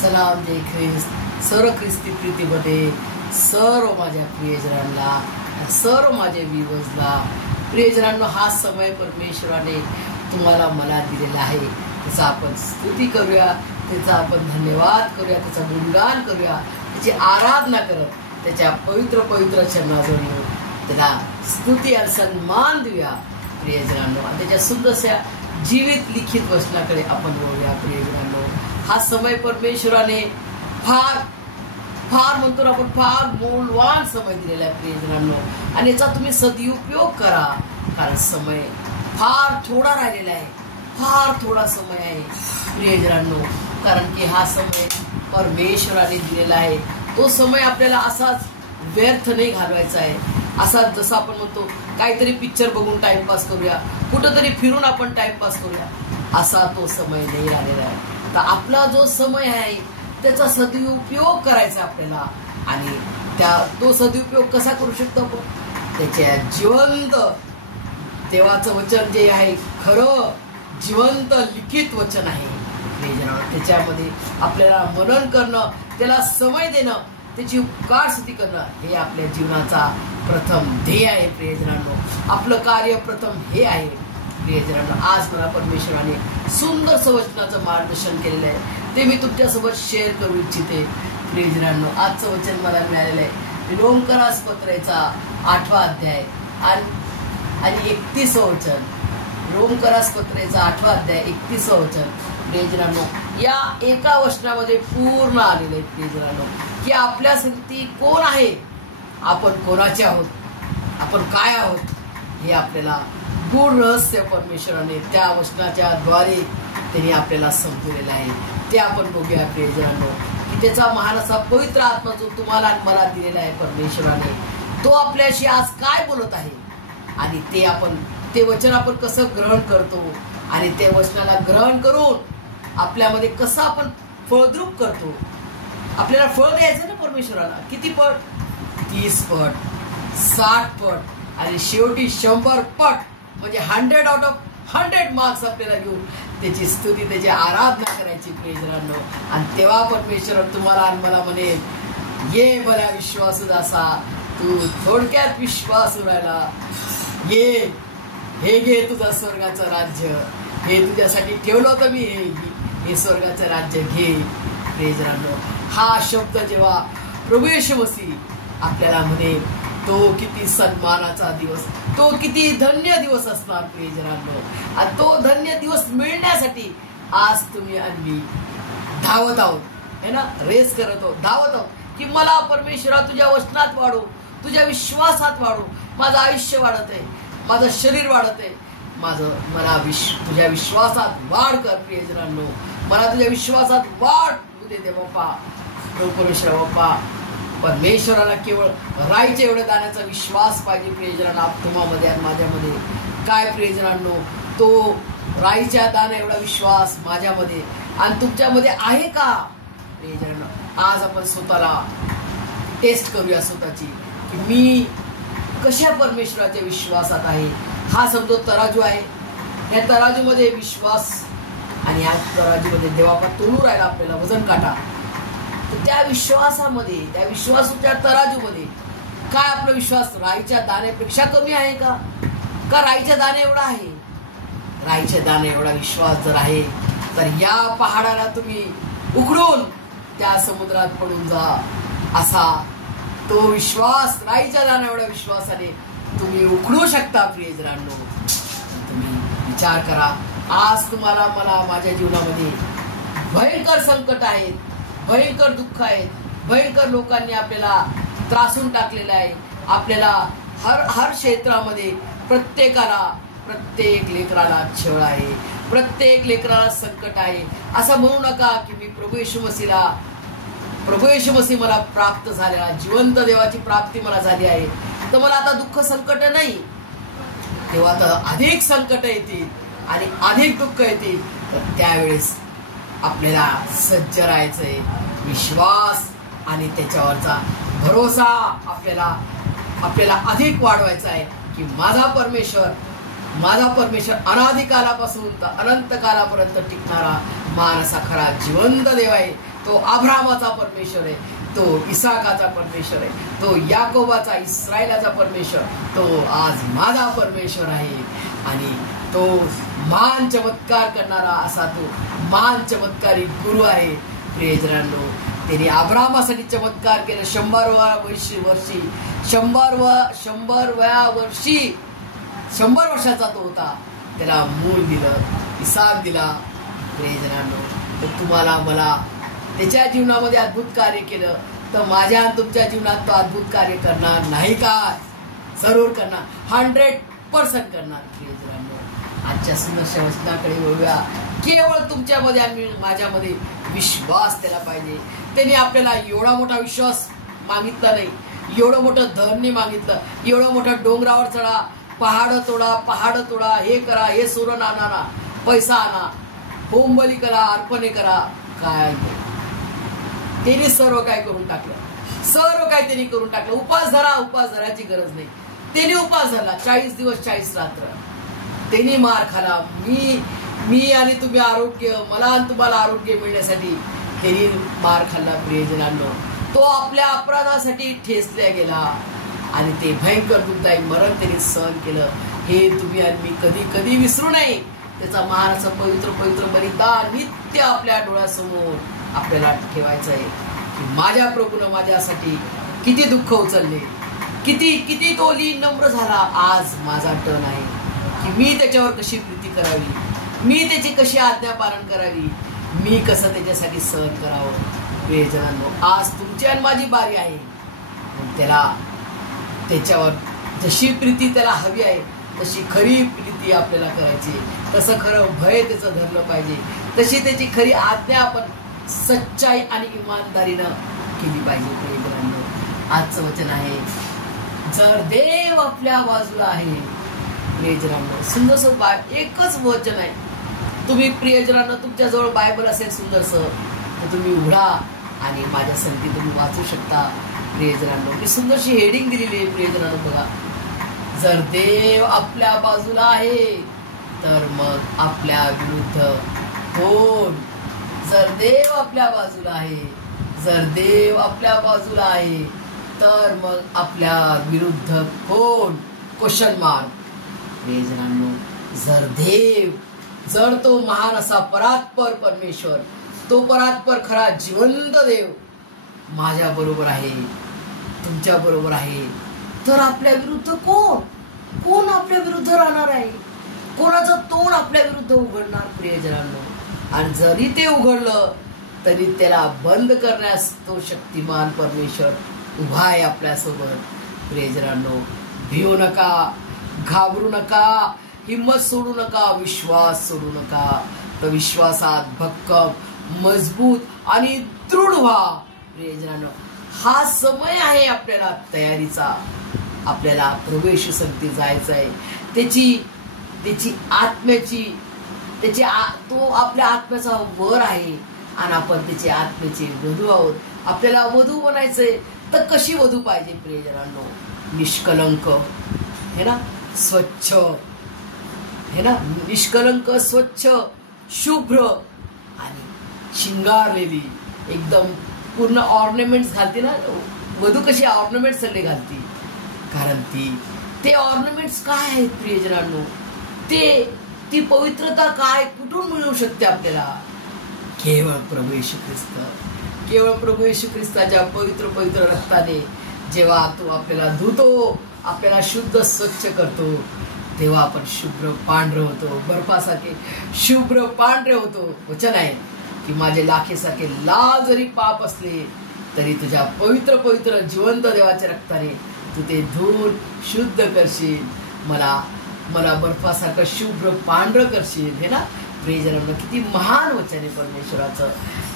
सलाम जय ख्रिस्त. सर्व ख्रिस्ती प्रीतीमध्ये सर्व माझ्या प्रियजनांना, सर्व माझ्या व्ह्यूअर्सला, प्रियजनांना हा समय परमेश्वराने तुम्हाला मला दिलेला आहे. त्याचा आपण स्तुती करूया, त्याचा आपण धन्यवाद करूया, त्याचा गुणगान करूया, त्याची आराधना करत त्याच्या पवित्र पवित्र चरणाजवळ येऊन त्याला स्तुती आणि सन्मान देऊया प्रियजनांनो. आणि त्याच्या सुंदरशा जीवित लिखित वचनाकडे आपण वळूया प्रियजनांनो. हा समय परमेश्वराने फार फार म्हणतो आपण फार मौल्यवान समय दिलेला आहे प्रियजनांनो. आणि याचा तुम्ही सदुपयोग करा, कारण समय फार थोडा राहिलेला आहे, फार थोडा समय आहे प्रियजनांनो. कारण की हा समय परमेश्वराने दिलेला आहे. तो समय आपल्याला असाच व्यर्थ नाही घालवायचा आहे. असा जसं आपण म्हणतो काहीतरी पिक्चर बघून टाइमपास करूया, कुठंतरी फिरून आपण टाइमपास करूया, असा तो समय नाही राहिलेला आहे. तर आपला जो समय आहे त्याचा सदुपयोग करायचा आपल्याला. आणि तो सदुपयोग कसा करू शकतो आपण? त्याच्या जिवंत देवाचं वचन जे आहे, खरं जिवंत लिखित वचन आहे त्याच्यामध्ये आपल्याला मनन करणं, त्याला समय देणं, त्याची उपकार स्तुती करणं हे आपल्या जीवनाचा प्रथम ध्येय आहे प्रियजनांनो. आपलं कार्य प्रथम हे आहे प्रियजनांनो. आज मला परमेश्वराने सुंदर वचनाचं मार्गदर्शन केलेलं आहे, ते मी तुमच्यासोबत शेअर करू इच्छिते प्रियजनांनो. आजचं वचन मला मिळालेलं आहे रोमकरास पत्राचा 8वा अध्याय आणि 31 वचन. रोमकरास पत्राचा 8वा अध्याय 31 वचन प्रियजनांनो. या एका वचनामध्ये पूर्ण आलेले आहे प्रियजनांनो की आपल्या संगती कोण आहे, आपण कोणाचे आहोत, आपण काय आहोत, हे आपल्याला गूढ रहस्य परमेश्वराने त्या वचनाच्या द्वारे त्यांनी आपल्याला समजवलेलं आहे. ते आपण बघूया प्रियजनांनो की त्याचा महान असा पवित्र आत्मा जो तुम्हाला आणि मला दिलेला आहे परमेश्वराने, तो आपल्याशी आज काय बोलत आहे आणि ते वचन आपण कसं ग्रहण करतो आणि ते वचनाला ग्रहण करून आपल्यामध्ये कसं आपण फळद्रूप करतो. आपल्याला फळ द्यायचं ना परमेश्वराला. किती पट? 30 पट, 60 पट आणि शेवटी 100 पट, म्हणजे 100 आउट ऑफ 100 मार्क्स आपल्याला घेऊन त्याची स्तुती, त्याची आराधना करायची प्रियजनांनो. आणि तेव्हा परमेश्वर तुम्हाला आणि मला म्हणेल, ये बऱ्या विश्वासू दासा, तू थोडक्यात विश्वासू राहिला, ये हे घे तुझं स्वर्गाचं राज्य, हे तुझ्यासाठी ठेवलं होतं मी, हे स्वर्गाचं राज्य घे प्रियजनांनो. हा शब्द जेव्हा प्रभू येशू मसीह आपल्याला म्हणे, तो किती सन्मानाचा दिवस, तो किती धन्य दिवस असणार प्रियजनांनो. आणि तो धन्य दिवस मिळण्यासाठी आज तुम्ही आणि मी धावत आहोत, है ना, रेस करत आहोत, धावत आहोत की मला परमेश्वरा तुझ्या वचनात वाढू, तुझ्या विश्वासात वाढू, माझं आयुष्य वाढत आहे, माझं शरीर वाढत आहे, मला तुझ्या विश्वासात वाढ कर प्रियजनांनो. मला तुझ्या विश्वासात वाढ दे बाप्पा. परमेश्वर बाप्पा, परमेश्वराला केवळ राईच्या एवढं दाण्याचा विश्वास पाहिजे प्रियजनांना तुम्हामध्ये आणि माझ्यामध्ये. काय प्रियजनांनो, तो राईच्या दाण्या एवढा विश्वास माझ्यामध्ये आणि तुमच्यामध्ये आहे का प्रियजनांनो? आज आपण स्वतःला टेस्ट करूया स्वतःची की मी कशा परमेश्वराच्या विश्वासात आहे. हा समजो तराजू आहे, या तराजूमध्ये विश्वास आणि या तराजूमध्ये देवापा तोलू राहिला आपल्याला वजन काटा. तर त्या विश्वासामध्ये, त्या विश्वासाच्या तराजूमध्ये काय आपला विश्वास राईच्या दाण्यापेक्षा कमी आहे का राईच्या दाणे एवढा आहे? राईच्या दाणे एवढा विश्वास जर आहे तर या पहाडाला तुम्ही उखडून त्या समुद्रात पडून जा, असा तो विश्वास, राईच्या दाण्या एवढ्या विश्वासाने तुम्ही उखडू शकता प्रियजनांनो. तुम्ही विचार करा, आज तुम्हाला मला माझ्या जीवनामध्ये भयंकर संकट आहेत, भयंकर दुःख आहेत, भयंकर लोकांनी आपल्याला त्रासून टाकलेलं आहे. आपल्याला हर क्षेत्रामध्ये प्रत्येक लेकराला छळ आहे, प्रत्येक लेकराला संकट आहे. असं म्हणू नका की मी प्रभू येशू मसीह मला प्राप्त झालेला, जिवंत देवाची प्राप्ती मला झाली आहे, तर मला आता दुःख संकट नाही. तेव्हा तर अधिक संकट येतील आणि अधिक दुःख येतील. तर त्यावेळेस आपल्याला सज्ज राहायचंय. विश्वास आणि त्याच्यावरचा भरोसा आपल्याला अधिक वाढवायचा आहे की माझा परमेश्वर अनादिकालापासून तर अनंत कालापर्यंत टिकणारा महान असा खरा जिवंत देव आहे. तो तो अब्राहमाचा परमेश्वर आहे, तो इसाकाचा परमेश्वर आहे, तो याकोबाचा इस्रायलाचा परमेश्वर, तो आज माझा परमेश्वर आहे. आणि तो महान चमत्कार करणारा असा तो महान चमत्कारी गुरु आहे. प्रियजनांनो, त्याने अब्राहमासाठी चमत्कार केला. 100 वर्षाचा तो होता. त्याला मूल दिलं, इसाक दिला. प्रियजनांनो, तर तुम्हाला मला त्याच्या जीवनामध्ये अद्भुत कार्य केलं, तर माझ्या तुमच्या जीवनात तो अद्भुत कार्य करणार नाही का? जरूर करणार, 100% करणार. प्रियजनांनो, आजच्या सुंदरशा वचनाकडे वळूया. केवळ तुमच्यामध्ये आणि माझ्यामध्ये विश्वास त्याला पाहिजे. त्यांनी आपल्याला एवढा मोठा विश्वास मागितला नाही, एवढं मोठं धन नाही मागितलं, एवढं मोठं डोंगरावर चढा, पहाड तोडा, हे करा, हे सोनं आणा, पैसा आणा, होमबली करा, अर्पणे करा. काय त्यांनी सर्व काय करून टाकलं, सर्व काय त्यांनी करून टाकलं. उपास धरायची गरज नाही. त्यांनी उपास धरला 40 दिवस 40 रात्र. त्यांनी मार खाला. मी आणि तुम्ही आरोग्य, मला आणि तुम्हाला आरोग्य मिळण्यासाठी त्यांनी मार खाल्ला. प्रियजनांनो, तो आपल्या अपराधासाठी ठेचल्या गेला आणि ते भयंकर दुःखदायी मरण त्यांनी सहन केलं. हे तुम्ही आणि मी कधी कधी विसरू नये. त्याचा महान असं पवित्र बलिदान नित्य आपल्या डोळ्यासमोर आपल्याला ठेवायचं आहे की माझ्या प्रभूनं माझ्यासाठी किती दुःख उचलले, किती तो नम्र झाला. आज माझा टर्न आहे की मी त्याच्यावर कशी प्रीती करावी, मी त्याची कशी आज्ञा पालन करावी, मी कसं त्याच्यासाठी सहन करावं. प्रियजनांनो, आज तुमची आणि माझी बारी आहे. त्याच्यावर जशी प्रीती त्याला हवी आहे तशी खरी प्रीती आपल्याला करायची, तसं खरं भय त्याचं धरलं पाहिजे, तशी त्याची खरी आज्ञा आपण सच्चाई आणि इमानदारीनं केली पाहिजे. प्रियजनांनो, आजचं वचन आहे, जर देव आपल्या बाजूला आहे. प्रियजनांनो, सुंदरसं एकच वचन आहे. तुम्ही प्रियजनांनो, तुमच्याजवळ बायबल असेल सुंदरसं, तर तुम्ही उघडा आणि माझ्या संगती तुम्ही वाचू शकता. प्रियजनांनो, मी सुंदरशी हेडिंग दिलेली आहे. प्रियजनांनो, बघा, जर देव आपल्या बाजूला आहे तर मग आपल्या विरुद्ध कोण? जर देव आपल्या बाजूला आहे, जर देव आपल्या बाजूला आहे तर मग आपल्या विरुद्ध कोण? Question mark. प्रियजनांनो, जर तो महान असा परात्पर परमेश्वर, तो परात्पर खरा जिवंत देव माझ्या बरोबर आहे, तुमच्या बरोबर आहे, तर आपल्या विरुद्ध कोण आपल्या विरुद्ध राहणार आहे? कोणाचं तोंड आपल्या विरुद्ध उघडणार? प्रियजनांनो, आणि जरी ते उघडलं तरी त्याला बंद करण्यास तो शक्तिमान परमेश्वर उभा आहे आपल्यासोबत. प्रियजनांनो, भिवू नका, घाबरू नका, हिम्मत सोडू नका, विश्वास सोडू नका. तर विश्वासात भक्कम, मजबूत आणि दृढ व्हा. प्रियजनांनो, हा समय आहे आपल्याला तयारीचा. आपल्याला प्रवेश संगती जायचं आहे. त्याची आत्म्याची तो आपल्या आत्म्याचा वर आहे आणि आपण त्याचे आत्म्याचे वधू आहोत. आपल्याला वधू बनायचंय, तर कशी वधू पाहिजे? प्रियजनांनो, निष्कलंक है ना, स्वच्छ है ना, निष्कलंक, स्वच्छ, शुभ्र आणि शिंगारलेली, एकदम पूर्ण ऑर्नामेंट्स घालते ना वधू, कशी ऑर्नामेंट सगळे घालते. कारण ते ऑर्नामेंट्स काय आहेत प्रियजनांनो? ती पवित्रता काय, कुठून मिळू शकते आपल्याला? केवळ प्रभू येशू ख्रिस्त, केवळ प्रभू येशू ख्रिस्ताच्या पवित्र रक्ताने जेव्हा तो आपल्याला धुतो, आपल्याला शुद्ध स्वच्छ करतो, तेव्हा आपण शुभ्र पांढरे होतो, बर्फासारखे शुभ्र पांढरे होतो. वचन आहे की माझे लाखेसारखे लाल जरी पाप असले तरी तुझ्या पवित्र जिवंत देवाच्या रक्ताने तू ते धुवून शुद्ध करशील, मला बर्फासारखं शुभ्र पांढरं करशील. हे ना प्रियजनांनो, किती महान वचन आहे परमेश्वराचं.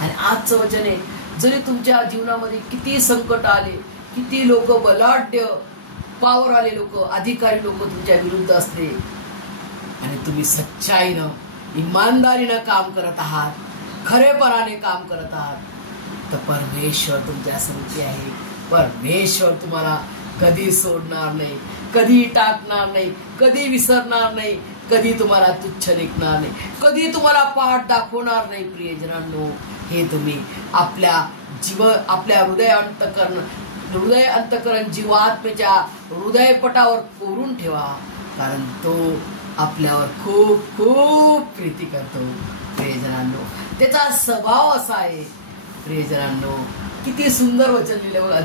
आणि आजचं वचन आहे, जरी तुमच्या जीवनामध्ये किती संकट आले, किती लोक बलाढ्य पावर आले लोक, अधिकारी लोक तुमच्या विरुद्ध असले आणि तुम्ही सच्चाईनं, इमानदारीनं काम करत आहात, खरेपणाने काम करत आहात, तर परमेश्वर तुमच्या संगती आहे. परमेश्वर तुम्हाला कधी सोडणार नाही, कधी टाकणार नाही, कधी विसरणार नाही, कधी तुम्हाला तुच्छ लेखणार नाही, कधी तुम्हाला पाठ दाखवणार नाही. प्रियजनांनो, हे तुम्ही आपल्या हृदय अंतकरण जीवात्मेच्या हृदयपटावर कोरून ठेवा, कारण तो आपल्यावर खूप खूप प्रीती करतो. प्रियजनांनो, त्याचा स्वभाव असा आहे. प्रियजनांनो, किती सुंदर वचन लिहिले बघा.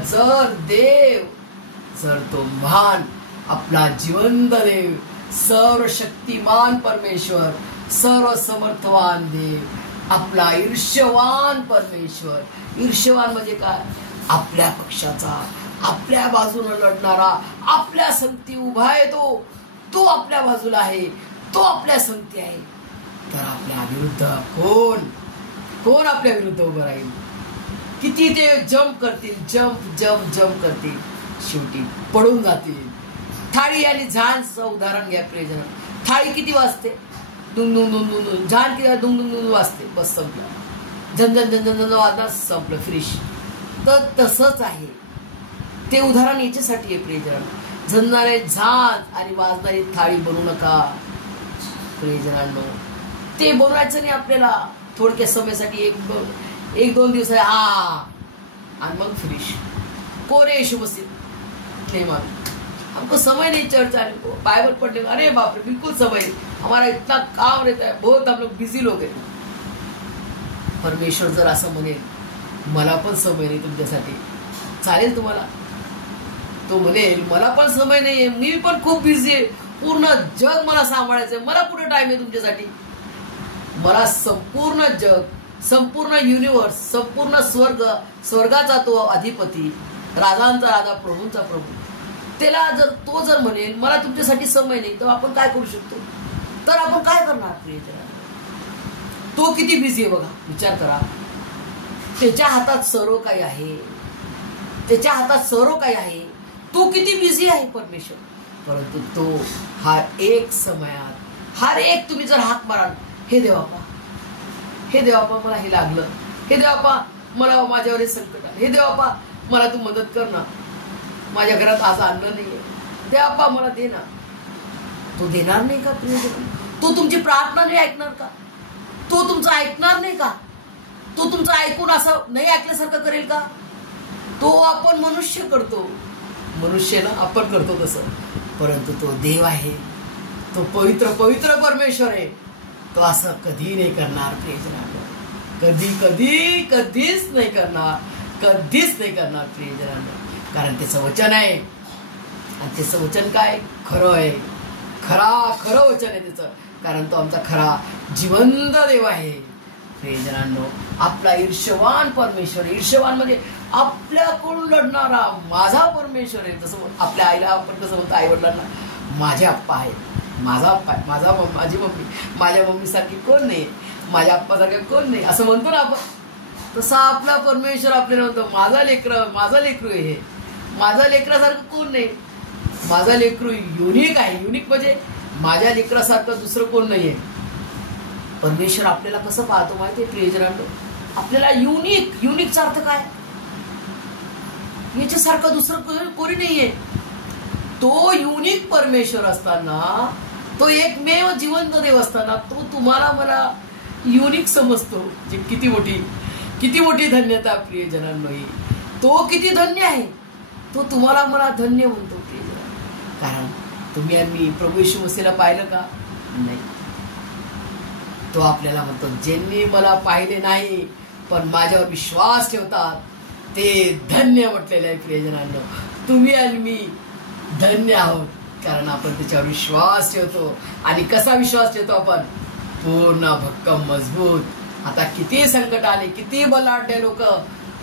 जर तो महान आपला जिवंत देव, सर्वशक्तिमान परमेश्वर, सर्व समर्थवान देव, आपला ईर्ष्यवान परमेश्वर. ईर्ष्यवान म्हणजे काय? आपल्या पक्षाचा, आपल्या बाजूने लढणारा, आपल्या संगती उभा आहे. तो आपल्या बाजूला आहे, तो आपल्या संगती आहे. तर आपल्या विरुद्ध कोण आपल्या विरुद्ध उभं राहील? किती ते जंप करतील, शेवटी पडून जातील. थाळी आणि झांजचं उदाहरण घ्या. प्रियजन, थाळी किती वाजते? दुंग दुंग दुंग दुंग. झांज किती दुंग दुंग दुंग वाजते, बस संपलं. झन वाजणार, संपलं, फिनिश. तर तसंच आहे ते उदाहरण याच्यासाठी आहे. प्रियजन, झनणारे झांज आणि वाजणारी थाळी बनवू नका. प्रियजनांनो, ते बनवायचं नाही आपल्याला. थोडक्या समयासाठी एक दोन दिवस आहे, आणि मग फिनिश. कोरे यीशु मसीह नहीं मालूम, हमको समय नहीं चर्चा, बाइबल पढ़ने का, अरे बाप रे, बिल्कुल समय नहीं, हमारा इतना काम रहता है, बहुत हम लोग बिजी लोग हैं. परमेश्वर जर असं म्हणेल, मला पण समय नाही तुमच्यासाठी, चालेल तुम्हाला? तो म्हणेल, मला पण समय नाहीये, मी पण खूप बिझी आहे, पूर्ण जग मला सांभाळायचंय, मला कुठे टाइम आहे तुमच्यासाठी? मला संपूर्ण जग, संपूर्ण युनिवर्स, संपूर्ण स्वर्गाचा तो अधिपती, राजांचा राजा, प्रभूंचा प्रभू, त्याला जर म्हणेल मला तुमच्यासाठी समय नाही, तर आपण काय करू शकतो? तर आपण काय करणार? प्रियजन, तो किती बिझी आहे बघा, विचार करा. त्याच्या हातात सर्व काही आहे, तो किती बिझी आहे परमेश्वर. परंतु तो हर एक समयात, हर एक तुम्ही जर हाक माराल, हे देवापा मला हे लागलं, हे देवापा मला माझ्यावर हे संकट आलं, हे देवापा मला तू मदत कर ना, माझ्या घरात आज अन्न नाहीये, देवापा मला दे ना. तो देणार नाही का? तो तुमची प्रार्थना नाही ऐकणार का? तो तुमचं ऐकणार नाही का? तो तुमचं ऐकून असं नाही ऐकल्यासारखं करेल का? तो आपण मनुष्य करतो, मनुष्य ना आपण करतो तसं, परंतु तो देव आहे, तो पवित्र परमेश्वर आहे. तो असं कधी नाही करणार. प्रियजनांनो, कधीच नाही करणार प्रियजनांनो, कारण त्याचं वचन आहे, आणि त्याचं वचन काय? खरं आहे, खरं वचन आहे त्याचं, कारण तो आमचा खरा जिवंत देव आहे. प्रियजनांनो, आपला ईर्ष्यवान परमेश्वर, ईर्ष्यवान म्हणजे आपल्याकडून लढणारा माझा परमेश्वर आहे. जसं आपल्या आईला आपण कसं म्हणतो, आई वडिलांना, माझे आप्पा आहे, माझा आप्पा आहे, माझी मम्मी, माझ्या मम्मी सारखी कोण नाही, माझ्या आप्पासारखं कोण नाही, असं म्हणतो ना आपण. तसा आपला परमेश्वर आपल्याला म्हणतो, माझा लेकरू हे, माझा लेकरासारखं कोण नाही, माझा लेकरू युनिक आहे. युनिक म्हणजे माझ्या लेकरासारखं दुसरं कोण नाहीये. परमेश्वर आपल्याला कसं पाहतो माहितीये प्रियजनांनो? आपल्याला युनिकचा अर्थ काय? याच्यासारखं दुसरं कोणी नाहीये. तो युनिक परमेश्वर असताना, तो एकमेव जिवंत देव असताना, तो तुम्हाला मला युनिक समजतो. किती मोठी धन्यता प्रियजनांनो. तो किती धन्य आहे, तो तुम्हाला मला धन्य म्हणतो प्रियजन. कारण तुम्ही आणि प्रभू येशू मसीहला पाहिलं का? नाही. तो आपल्याला म्हणतो, ज्यांनी मला पाहिले नाही पण माझ्यावर विश्वास ठेवतात ते धन्य म्हटलेले आहे. प्रियजनांनो, तुम्ही आणि मी धन्य आहोत, कारण आपण त्याच्यावर विश्वास ठेवतो. आणि कसा विश्वास ठेवतो आपण? पूर्ण भक्कम मजबूत. आता किती संकट आले, किती बलाढ्य लोक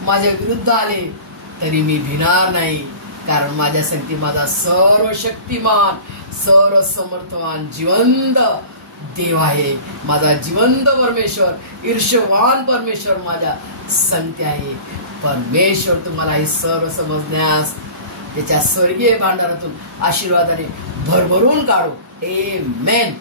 माझ्या विरुद्ध आले, तरी मी भिणार नाही, कारण माझ्या संगती माझा सर्वशक्तिमान, सर्व समर्थवान, जिवंत देव आहे. माझा जिवंत परमेश्वर, ईर्ष्यवान परमेश्वर माझ्या संगती आहे. परमेश्वर तुम्हाला हे सर्व समजण्यास त्याच्या स्वर्गीय भांडारातून आशीर्वादाने भरभरून काढो. आमेन.